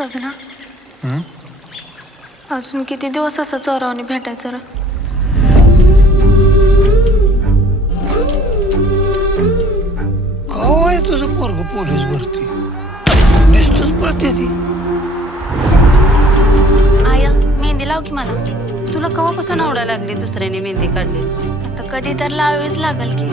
सजना अजून किती दिवस असं चोरावणी भेटायचं रे? काय तुझं पोरग पोलीस भरती नुसतंच पळते ती. आया मेहंदी लाव की मला. तुला कवापासून आवडायला लागली दुसऱ्याने मेहंदी काढली? आता कधी तर लावावीच लागल की.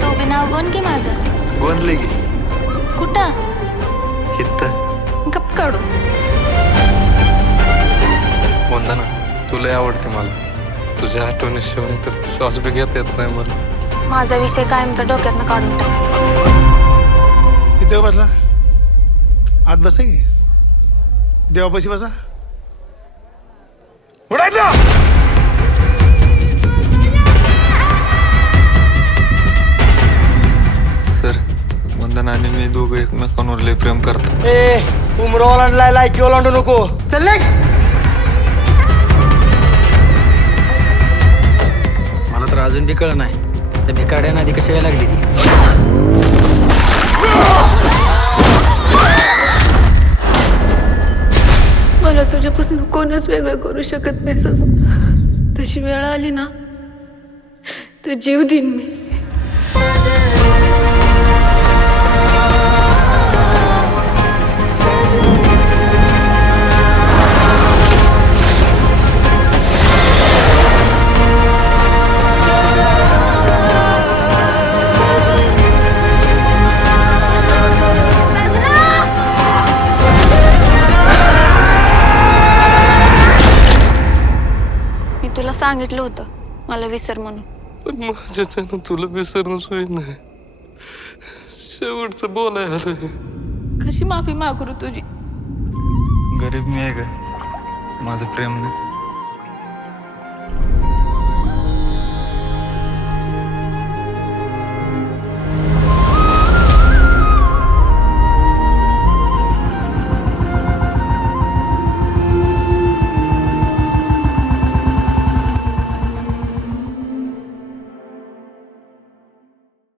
तू बी नाव गोन की माझं. बनले की कुठं? इथं गप काढू. वंदना तुला आवडते मला. तुझ्या आठवणीशिवाय तर श्वास बी घेता येत नाही मला. माझा विषय कायमचा डोक्यातनं काढून टाक. इथे बसला आत बसा की देवापाशी बसा. उडायचं सर वंदना आणि मी दोघं एकमेकांवर लय प्रेम करतो. ए उमरो ओलांडलाय लायकी ओलांडू नको. चल निघ. मला तर अजून बी कळ नाही त्या भिकारड्यानं आधी कशी वेळ लागली ती. मला तुझ्यापासून कोणच वेगळं करू शकत नाही सजना. तशी वेळ आली ना तर जीव देईन मी. मी तुला सांगितलं होतं मला विसर म्हणून. पण माझ्याच्यानं तुला विसरणं सोय नाही. शेवटचं बोलाय आलं. कशी माफी मागू तुझी? गरीब मी आहे का माझं प्रेम नाही.